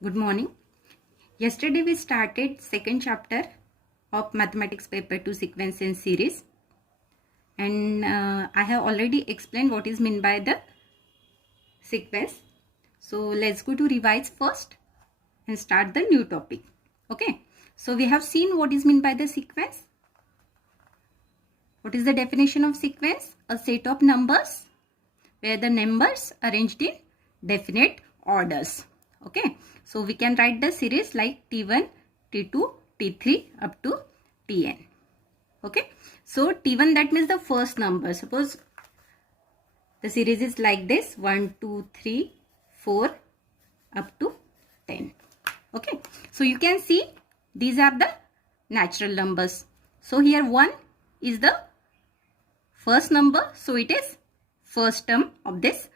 Good morning. Yesterday we started second chapter of mathematics paper 2 sequence and series, and I have already explained what is meant by the sequence. So let's go to revise first and start the new topic. Okay, so we have seen what is meant by the sequence. What is the definition of sequence? A set of numbers where the numbers arranged in definite orders. Okay, so we can write the series like T1, T2, T3 up to Tn. Okay, so T1, that means the first number. Suppose the series is like this: 1, 2, 3, 4 up to 10. Okay, so you can see these are the natural numbers. So here 1 is the first number, so it is first term of this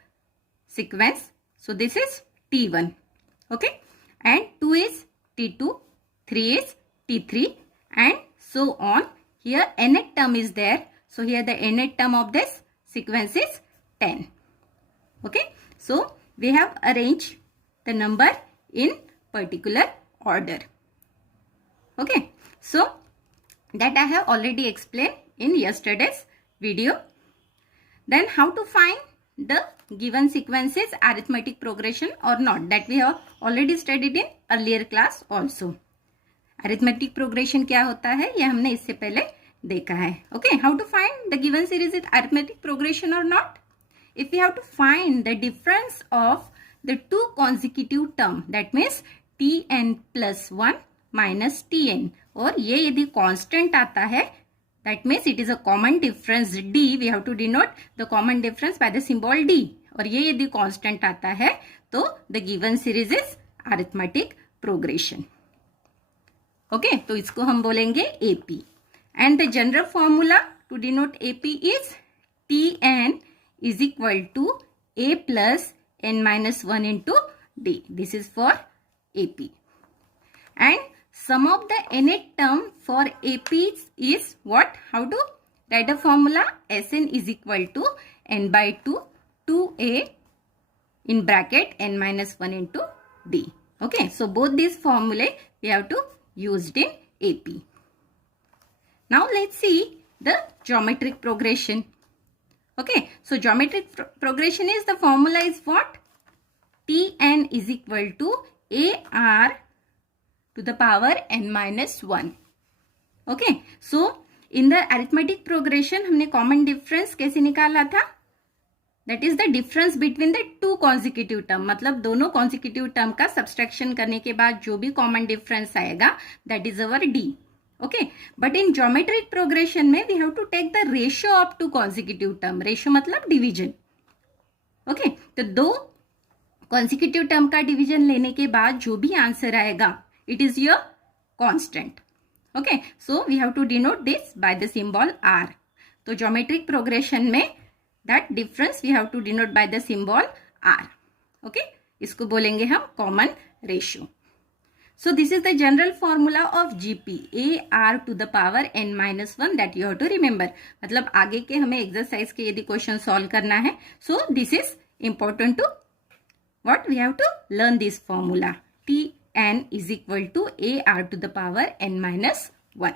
sequence. So this is T1. Okay, and 2 is T2, 3 is T3, and so on. Here nth term is there, so here the nth term of this sequence is 10. Okay, so we have arranged the number in particular order. Okay, so that I have already explained in yesterday's video. Then how to find the given sequences arithmetic progression or not, that we have already studied in earlier class also. Arithmetic progression क्या होता है ये हमने इससे पहले देखा है. Okay, how to find the given series is arithmetic progression or not? If we have to find the difference of the two consecutive term, that means tn plus 1 minus tn, और ये यदि constant आता है, that means it is a common difference d. We have to denote the common difference by the symbol d. और ये यदि constant आता है तो the given series is arithmetic progression. Okay, तो इसको हम बोलेंगे AP. And the general formula to denote AP is Tn is equal to A plus n minus 1 into d. This is for AP. And sum of the nth term for AP is what? How to write the formula? Sn is equal to n by 2 2a in bracket n minus 1 into d. Okay, so both these formulae we have to use in AP. Now let's see the geometric progression. Okay, so geometric progression is the formula is what? Tn is equal to AR to the power n minus 1. Okay, so in the arithmetic progression हमने common difference कैसे निकाला था? That is the difference between the two consecutive term. मतलब दोनों consecutive term का subtraction करने के बाद जो भी common difference आएगा, that is our D. Okay, but in geometric progression में we have to take the ratio of two consecutive term. Ratio मतलब division. Okay, तो दो consecutive term का division लेने के बाद जो भी answer आएगा, it is your constant. Okay, so we have to denote this by the symbol R. तो geometric progression में that difference we have to denote by the symbol R. Okay, इसको बोलेंगे हम common ratio. So this is the general formula of GP, AR to the power n minus 1, that you have to remember. मतलब आगे के हमें exercise के यदि question solve करना है, so this is important to what we have to learn this formula. Tn is equal to AR to the power n minus 1.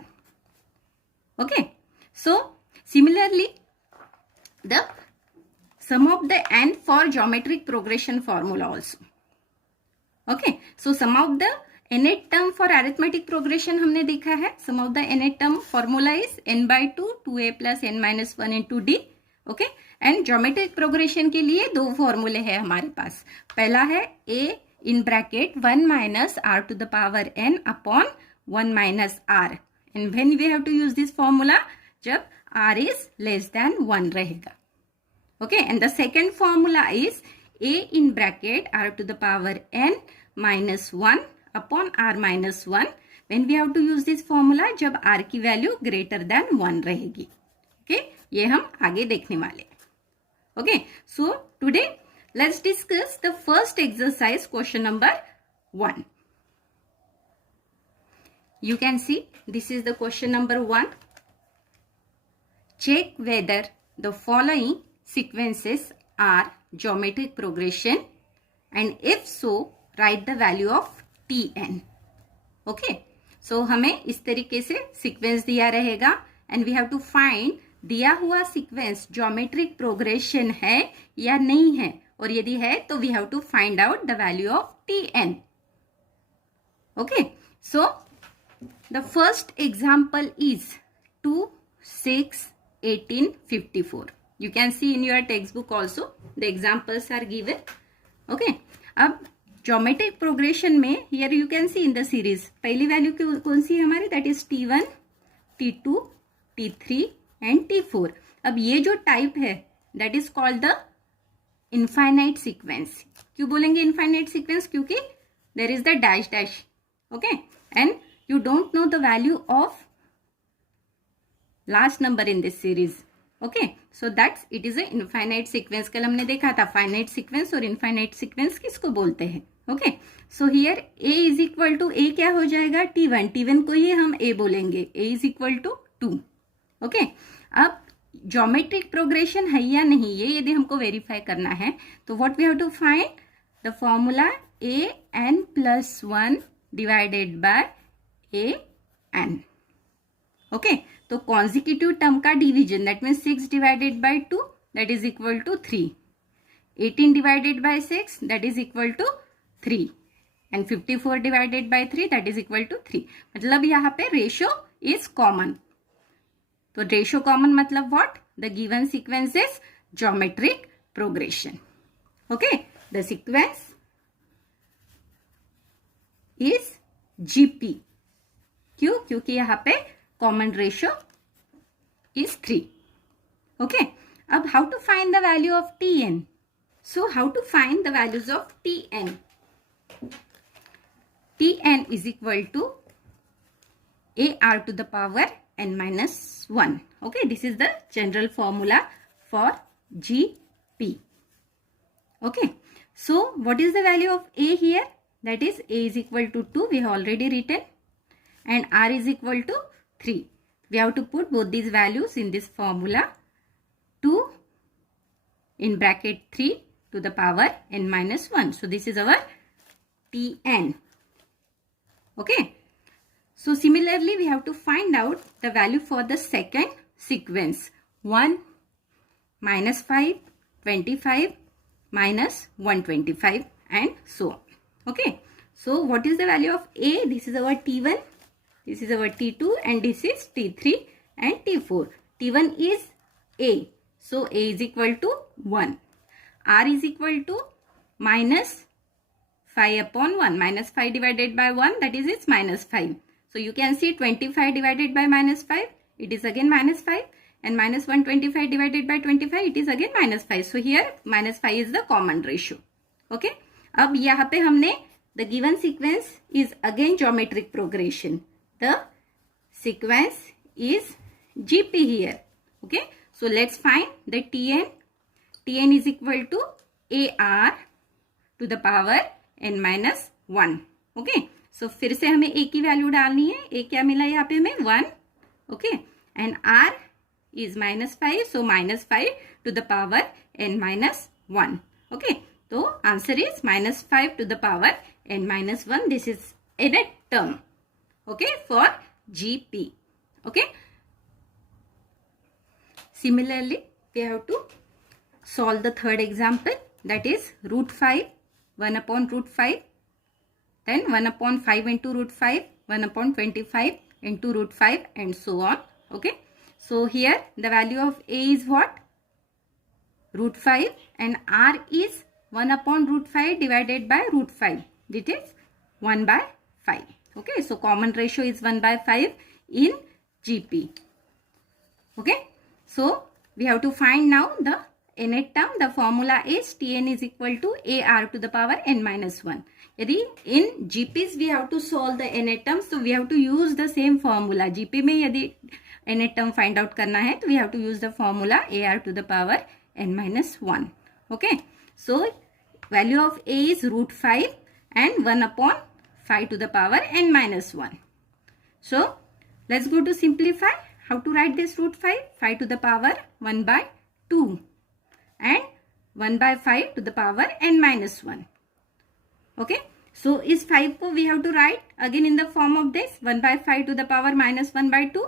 Okay, so similarly the sum of the n for geometric progression formula also. Okay, so sum of the nth term for arithmetic progression हमने देखा है. Sum of the nth term formula is n by 2 2a plus n minus 1 into d. Okay, and geometric progression के लिए दो फॉर्मूले हैं हमारे पास. पहला है a in bracket 1 minus r to the power n upon 1 minus r. And when we have to use this formula, जब r is less than 1 रहेगा. Okay, and the second formula is a in bracket r to the power n minus 1 upon r minus 1. When we have to use this formula, जब r की value greater than 1 रहेगी. Okay, ये हम आगे देखने वाले. Okay, so today let's discuss the first exercise, question number 1. You can see this is the question number 1. Check whether the following sequences are geometric progression, and if so, write the value of Tn. Okay, so हमें इस तरीके से sequence दिया रहेगा and we have to find दिया हुआ sequence geometric progression है या नहीं है, और यदि है तो we have to find out the value of Tn. Okay, so the first example is 2, 6, 18, 54. You can see in your textbook also the examples are given. Okay, अब ज्योमेट्रिक प्रोग्रेशन में here you can see in the series पहली value कौन सी है हमारी, that is T1, T2, T3 and T4. अब ये जो type है that is called the infinite sequence. क्यों बोलेंगे infinite sequence? क्योंकि there is the dash dash. Okay, and you don't know the value of last number in this series. Okay, so that's it is a infinite sequence. कल हमने देखा था finite sequence और infinite sequence किसको बोलते हैं. Okay, so here a is equal to a क्या हो जाएगा, T1. T1 को ही हम a बोलेंगे. a is equal to 2. Okay, अब ज्योमेट्रिक प्रोग्रेशन है या नहीं ये यदि हमको वेरीफाई करना है तो what we have to find the formula an+1 divided by an. Okay, तो कॉन्जिक्यूटिव टर्म का division that means 6 divided by 2 that is equal to 3, 18 divided by 6 that is equal to 3 and 54 divided by 3 that is equal to 3. मतलब यहाँ पे ratio is common. तो ratio common मतलब what, the given sequence is geometric progression. Okay, the sequence is GP. क्यों? क्योंकि यहाँ पे common ratio is 3. Okay, अब how to find the value of Tn. So how to find the values of Tn. Tn is equal to ar to the power n-1. Okay, this is the general formula for GP. Okay, so what is the value of a here? That is a is equal to 2, we have already written, and r is equal to 3. We have to put both these values in this formula. 2 in bracket 3 to the power n-1. So this is our Tn. Okay, so similarly we have to find out the value for the second sequence 1, -5, 25, -125 and so on. Okay, so what is the value of a? This is our T1, this is our T2 and this is T3 and T4. T1 is a, so a is equal to 1. R is equal to -5 upon 1. -5 divided by 1, that is it's -5. So you can see 25 divided by -5, it is again -5, and -125 divided by 25, it is again -5. So here -5 is the common ratio. Okay, अब यहाँ पे हमने the given sequence is again geometric progression. The sequence is GP here. Okay, so let's find the Tn. Tn is equal to ar to the power n-1. Okay, so फिर से हमें a की value डालनी है. a क्या मिला यहाँ पे हमें 1. Okay, and r is -5, so -5 to the power n-1. Okay, so answer is -5 to the power n-1. This is a term. Okay, for GP. Okay, similarly we have to solve the third example, that is √5, 1 upon √5, then 1 upon 5 into √5, 1 upon 25 into √5 and so on. Okay, so here the value of a is what, √5, and r is 1 upon √5 divided by √5, it is 1 by 5. Okay, so common ratio is 1 by 5 in GP. Okay, so we have to find now the nth term. The formula is Tn is equal to ar to the power n-1. यदि in GPs we have to solve the nth term, so we have to use the same formula. GP में यदि nth term find out करना है तो we have to use the formula ar to the power n-1. Okay, so value of a is √5 and 1 upon 5 to the power n-1. So let's go to simplify. How to write this √5? 5 to the power 1 by 2 and 1 by 5 to the power n-1. Okay, So is 5 को we have to write again in the form of this 1 by 5 to the power minus 1 by 2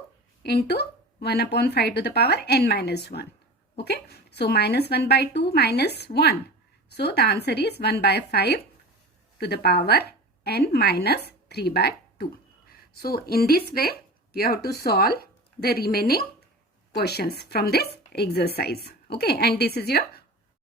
into 1 upon 5 to the power n minus 1. Okay. So minus 1 by 2 minus 1. So the answer is 1 by 5 to the power n minus 3 by 2. So in this way you have to solve the remaining questions from this exercise. Okay. And this is your